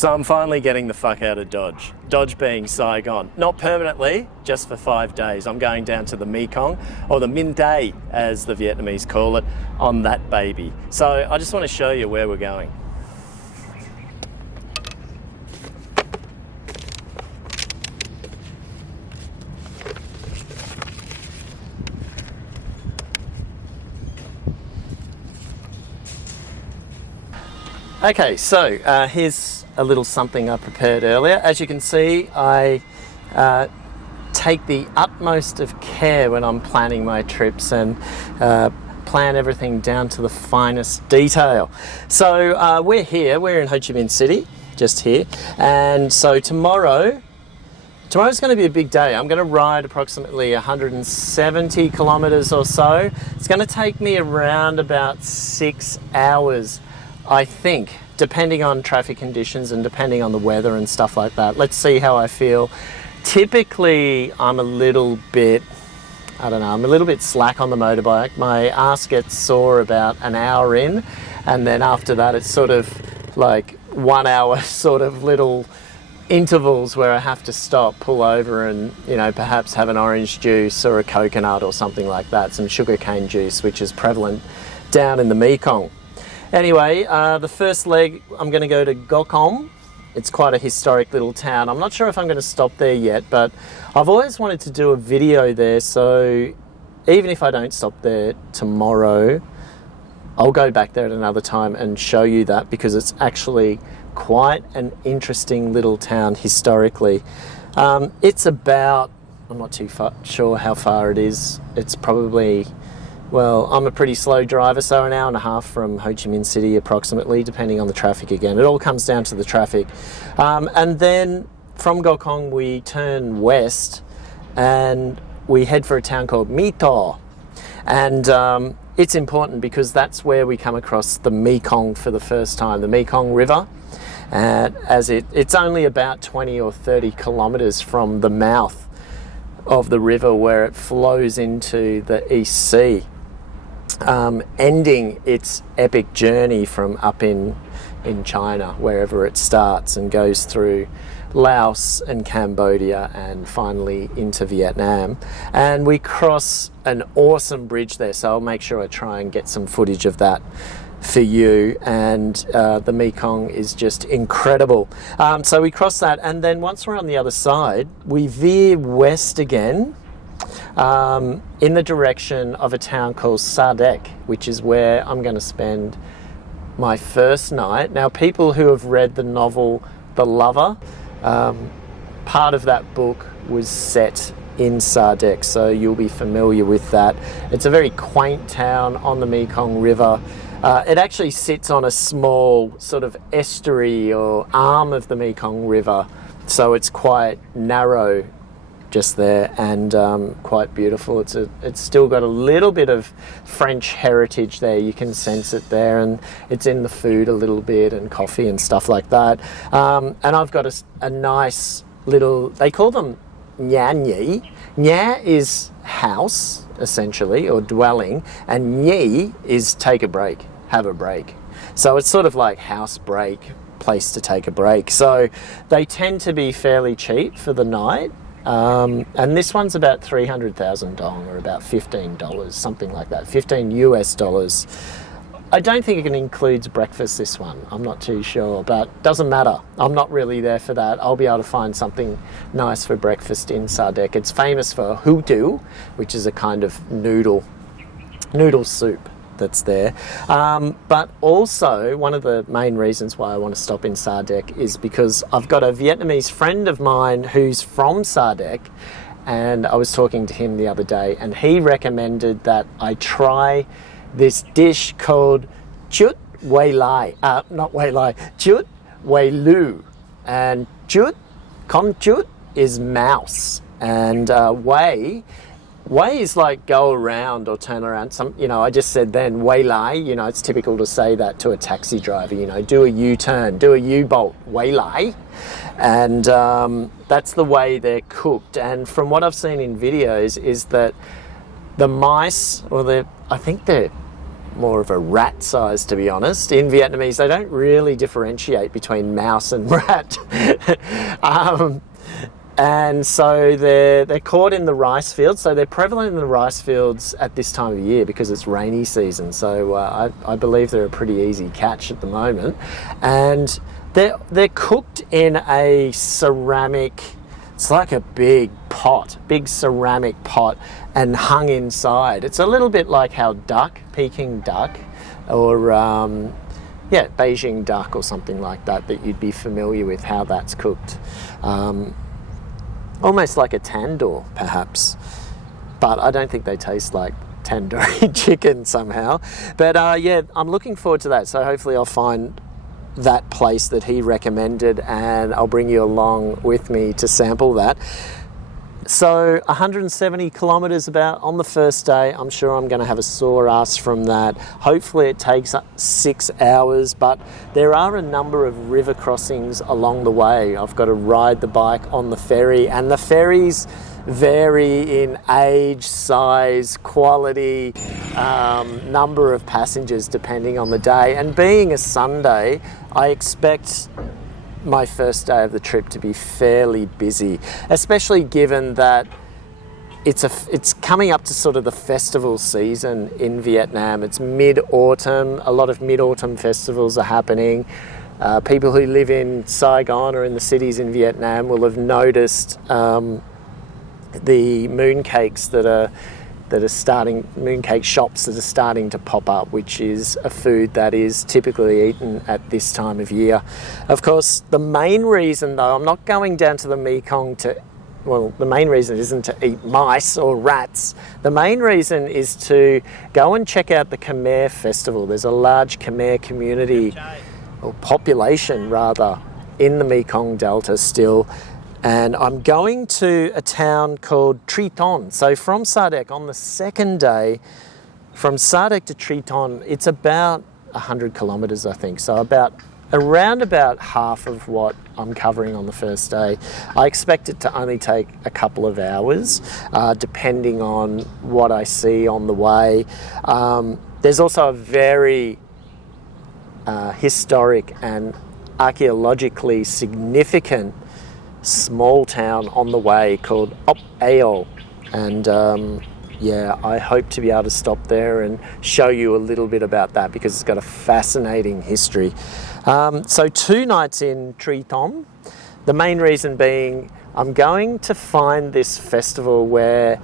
So I'm finally getting the fuck out of Dodge. Dodge being Saigon. Not permanently, just for 5 days. I'm going down to the Mekong, or the Minh Dae, as the Vietnamese call it, on that baby. So I just want to show you where we're going. Okay, so here's a little something I prepared earlier. As you can see, I take the utmost of care when I'm planning my trips and plan everything down to the finest detail. So we're in Ho Chi Minh City, just here. And so tomorrow's going to be a big day. I'm going to ride approximately 170 kilometers or so. It's going to take me around about 6 hours, I think, depending on traffic conditions and depending on the weather and stuff like that. Let's see how I feel. Typically, I'm a little bit slack on the motorbike. My ass gets sore about an hour in, and then after that, it's sort of like 1 hour sort of little intervals where I have to stop, pull over and, you know, perhaps have an orange juice or a coconut or something like that, some sugarcane juice, which is prevalent down in the Mekong. Anyway, the first leg, I'm going to go to MEKONG. It's quite a historic little town. I'm not sure if I'm going to stop there yet, but I've always wanted to do a video there, so even if I don't stop there tomorrow, I'll go back there at another time and show you that, because it's actually quite an interesting little town historically. It's about, I'm not too sure how far it is. It's probably, well, I'm a pretty slow driver, so an hour and a half from Ho Chi Minh City approximately, depending on the traffic again. It all comes down to the traffic. And then from MEKONG we turn west and we head for a town called My Tho. And it's important because that's where we come across the Mekong for the first time, the Mekong River. As it's only about 20 or 30 kilometers from the mouth of the river where it flows into the East Sea. Ending its epic journey from up in China, wherever it starts, and goes through Laos and Cambodia and finally into Vietnam. And we cross an awesome bridge there, so I'll make sure I try and get some footage of that for you. And the Mekong is just incredible. So we cross that, and then once we're on the other side, we veer west again, in the direction of a town called Sa Dec, which is where I'm going to spend my first night. Now, people who have read the novel The Lover, part of that book was set in Sa Dec, so you'll be familiar with that. It's a very quaint town on the Mekong River. It actually sits on a small sort of estuary or arm of the Mekong River, so it's quite narrow just there, and quite beautiful. It's still got a little bit of French heritage there. You can sense it there, and it's in the food a little bit, and coffee and stuff like that. And I've got a nice little, they call them Nha Nhi. Nha is house, essentially, or dwelling, and Nhi is take a break, have a break. So it's sort of like house break, place to take a break. So they tend to be fairly cheap for the night. And this one's about 300,000 dong, or about $15, something like that, 15 US dollars. I don't think it includes breakfast, this one. I'm not too sure, but doesn't matter. I'm not really there for that. I'll be able to find something nice for breakfast in Sa Dec. It's famous for hu tu, which is a kind of noodle soup that's there. But also, one of the main reasons why I want to stop in Sa Dec is because I've got a Vietnamese friend of mine who's from Sa Dec, and I was talking to him the other day, and he recommended that I try this dish called chut wei lai, chut wei lu. And con chut is mouse, and wei is like go around or turn around. I just said then wei lai, it's typical to say that to a taxi driver, do a U-turn, do a U-bolt, wei lai. And that's the way they're cooked. And from what I've seen in videos is that the mice, I think they're more of a rat size, to be honest. In Vietnamese, they don't really differentiate between mouse and rat. And so they're caught in the rice fields. So they're prevalent in the rice fields at this time of year because it's rainy season. So I believe they're a pretty easy catch at the moment. And they're cooked in a ceramic, it's like a big pot, big ceramic pot, and hung inside. It's a little bit like how Peking duck, or Beijing duck or something like that you'd be familiar with how that's cooked. Almost like a tandoor, perhaps, but I don't think they taste like tandoori chicken somehow. But yeah, I'm looking forward to that. So hopefully I'll find that place that he recommended and I'll bring you along with me to sample that. So 170 kilometers about on the first day. I'm sure I'm going to have a sore ass from that. Hopefully it takes 6 hours, but there are a number of river crossings along the way. I've got to ride the bike on the ferry, and the ferries vary in age, size, quality, number of passengers depending on the day. And being a Sunday, I expect my first day of the trip to be fairly busy, especially given that it's coming up to sort of the festival season in Vietnam. It's mid-autumn. A lot of mid-autumn festivals are happening. People who live in Saigon or in the cities in Vietnam will have noticed the mooncakes mooncake shops that are starting to pop up, which is a food that is typically eaten at this time of year. Of course, the main reason, though, I'm not going down to the Mekong the main reason isn't to eat mice or rats. The main reason is to go and check out the Khmer festival. There's a large Khmer community, or population rather, in the Mekong Delta still. And I'm going to a town called Triton. So from Sa Dec, on the second day, from Sa Dec to Triton, it's about 100 kilometers, I think. So around about half of what I'm covering on the first day. I expect it to only take a couple of hours, depending on what I see on the way. There's also a very historic and archaeologically significant small town on the way called Op Ao, and I hope to be able to stop there and show you a little bit about that because it's got a fascinating history. So 2 nights in Triton, the main reason being I'm going to find this festival where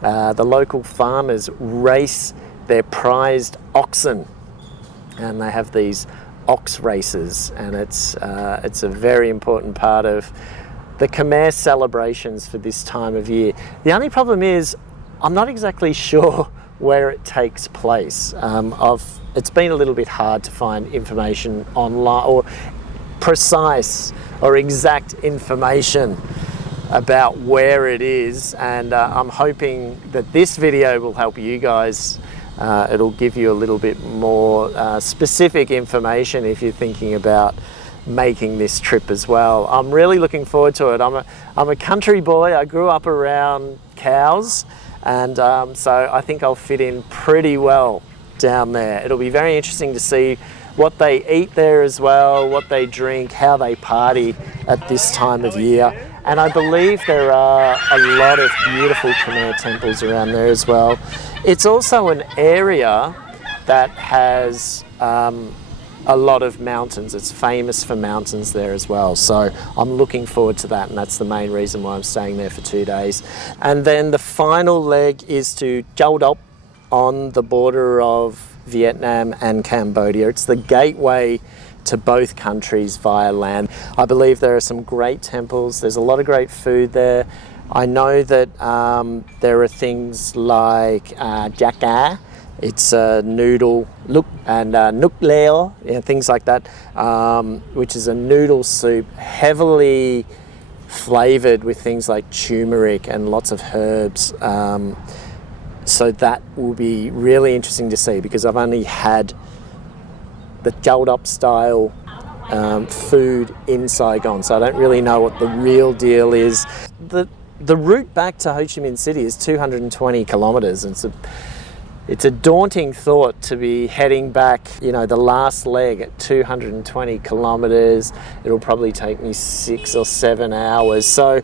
the local farmers race their prized oxen, and they have these ox races, and it's a very important part of the Khmer celebrations for this time of year. The only problem is I'm not exactly sure where it takes place. It's been a little bit hard to find information online, or precise or exact information about where it is, and I'm hoping that this video will help you guys. It'll give you a little bit more specific information if you're thinking about making this trip as well. I'm really looking forward to it. I'm a country boy. I grew up around cows, and so I think I'll fit in pretty well down there. It'll be very interesting to see what they eat there as well, what they drink, how they party at this time of year. And I believe there are a lot of beautiful Khmer temples around there as well. It's also an area that has a lot of mountains. It's famous for mountains there as well. So I'm looking forward to that, and that's the main reason why I'm staying there for 2 days. And then the final leg is to Châu Đốc on the border of Vietnam and Cambodia. It's the gateway to both countries via land. I believe there are some great temples. There's a lot of great food there. I know that there are things like Jacka. It's a noodle, nuc leo, things like that, which is a noodle soup heavily flavoured with things like turmeric and lots of herbs. So that will be really interesting to see, because I've only had the Châu Đốc style food in Saigon, so I don't really know what the real deal is. The route back to Ho Chi Minh City is 220 kilometres. It's It's a daunting thought to be heading back, the last leg at 220 kilometres. It'll probably take me 6 or 7 hours. So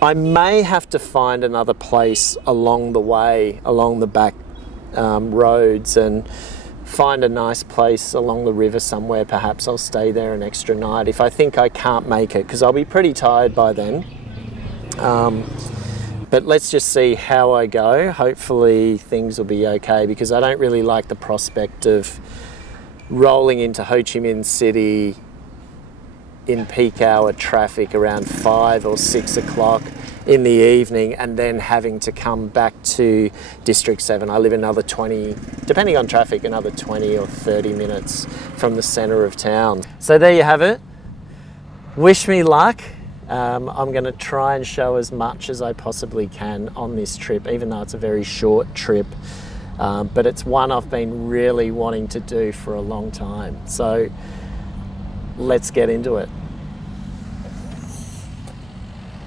I may have to find another place along the way, along the back roads, and find a nice place along the river somewhere. Perhaps I'll stay there an extra night if I think I can't make it, because I'll be pretty tired by then. But let's just see how I go. Hopefully things will be okay, because I don't really like the prospect of rolling into Ho Chi Minh City in peak hour traffic around 5 or 6 o'clock in the evening and then having to come back to District 7. I live another 20, depending on traffic, another 20 or 30 minutes from the centre of town. So there you have it. Wish me luck. I'm going to try and show as much as I possibly can on this trip, even though it's a very short trip. But it's one I've been really wanting to do for a long time. So let's get into it.